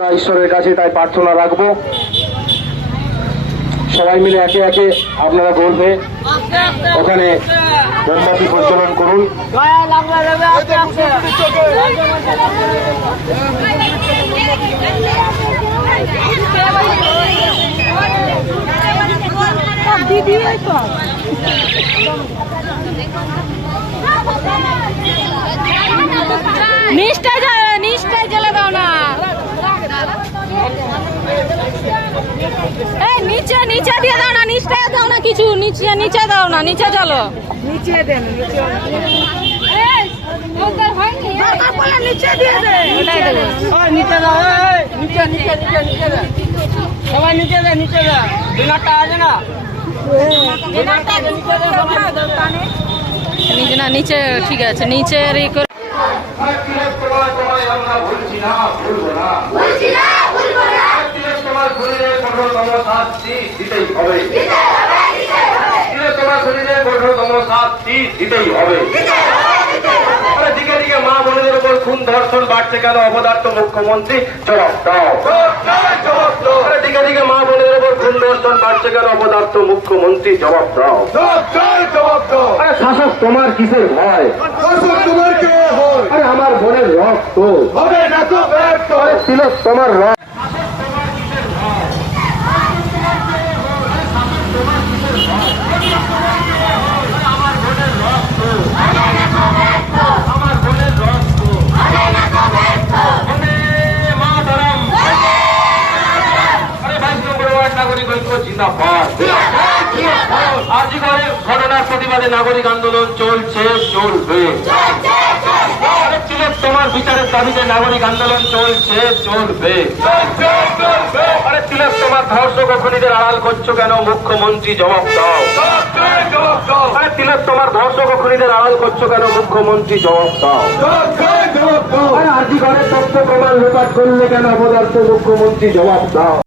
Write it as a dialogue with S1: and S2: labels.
S1: আমরা ঈশ্বরের কাছে তাই প্রার্থনা রাখব। সবাই মিলে একে একে আপনারা বলবে ওখানে মোমবাতি প্রজ্বলন করুন।
S2: ওই তো নিচটায় যাবে নিচটায় জ্বেলে দাও না এই নিচে নিচে দিয়ে দাও না নিচটায় দাও না কিছু নিচে নিচে দাও না নিচে চলো নিচে দেন নিচে
S3: নিচে দাও এই, নিচে নিচে নিচে নিচে দে। সবাই নিচে দে নিচে দে। ডিনারটা আছে না। নিচে নিচে
S2: না নিচে ঠিক আছে নিচে ই করে।
S1: কঠোরতম শাস্তি হবে। তোমার শরীরে কঠোরতম শাস্তি দিতেই হবে। দিকে দিকে মা বোনেদের উপর খুন ধর্ষণ বাড়ছে কেন? অপদার্থ মুখ্যমন্ত্রী জবাব দাও। দিকে দিকে মা বোনেদের উপর খুন ধর্ষণ বাড়ছে কেন? অপদার্থ মুখ্যমন্ত্রী জবাব দাও। আরে শাসক তোমার কিসের ভয়?
S4: তোমার কে হয়
S1: আমার বোনের রক্ত।
S4: হবে না তো ব্যর্থ।
S1: তিলক তোমার রক্ত। আজিকালে ঘটনার প্রতিবাদে নাগরিক আন্দোলন চলছে, চলবে। তোমার বিচারের দাবিতে নাগরিক আন্দোলন চলছে, চলবে। আরে তিলক তোমার আড়াল করছ কেন? মুখ্যমন্ত্রী জবাব দাও। আরে তিলক তোমার ধর্ষক আড়াল করছ কেন? মুখ্যমন্ত্রী জবাব দাও। আরে আজি ঘরের তথ্য প্রমাণ লোপাট করলে কেন অপদার্থ? মুখ্যমন্ত্রী জবাব দাও।